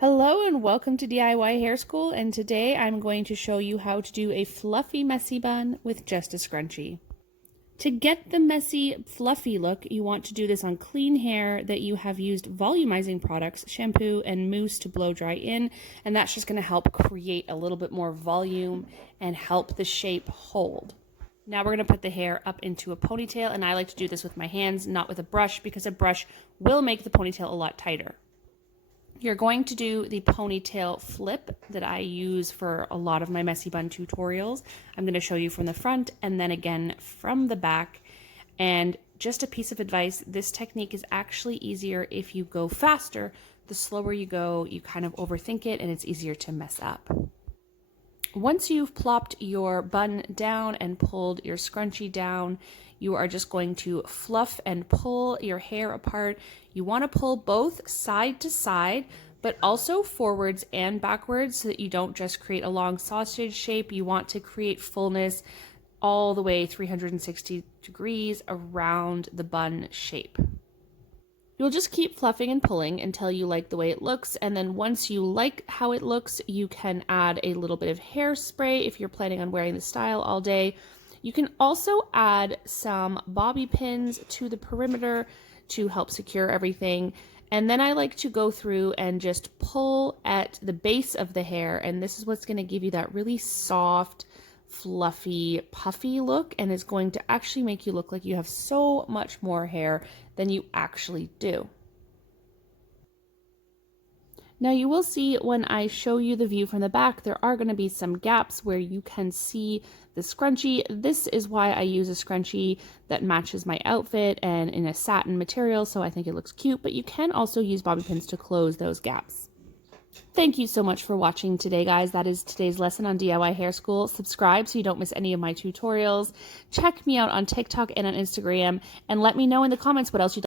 Hello and welcome to DIY Hair School, and today I'm going to show you how to do a fluffy messy bun with just a scrunchie. To get the messy fluffy look, you want to do this on clean hair that you have used volumizing products, shampoo and mousse to blow dry in, and that's just going to help create a little bit more volume and help the shape hold. Now we're going to put the hair up into a ponytail, and I like to do this with my hands, not with a brush, because a brush will make the ponytail a lot tighter. You're going to do the ponytail flip that I use for a lot of my messy bun tutorials. I'm going to show you from the front and then again from the back. And just a piece of advice, this technique is actually easier if you go faster. The slower you go, you kind of overthink it and it's easier to mess up. Once you've plopped your bun down and pulled your scrunchie down, you are just going to fluff and pull your hair apart. You want to pull both side to side, but also forwards and backwards so that you don't just create a long sausage shape. You want to create fullness all the way 360 degrees around the bun shape. You'll just keep fluffing and pulling until you like the way it looks, and then once you like how it looks, you can add a little bit of hairspray if you're planning on wearing the style all day. You can also add some bobby pins to the perimeter to help secure everything. And then I like to go through and just pull at the base of the hair, and this is what's going to give you that really soft, fluffy, puffy look, and is going to actually make you look like you have so much more hair than you actually do. Now you will see when I show you the view from the back, there are going to be some gaps where you can see the scrunchie. This is why I use a scrunchie that matches my outfit and in a satin material, so I think it looks cute, but you can also use bobby pins to close those gaps. Thank you so much for watching today, guys. That is today's lesson on DIY Hair School. Subscribe so you don't miss any of my tutorials. Check me out on TikTok and on Instagram, and let me know in the comments what else you'd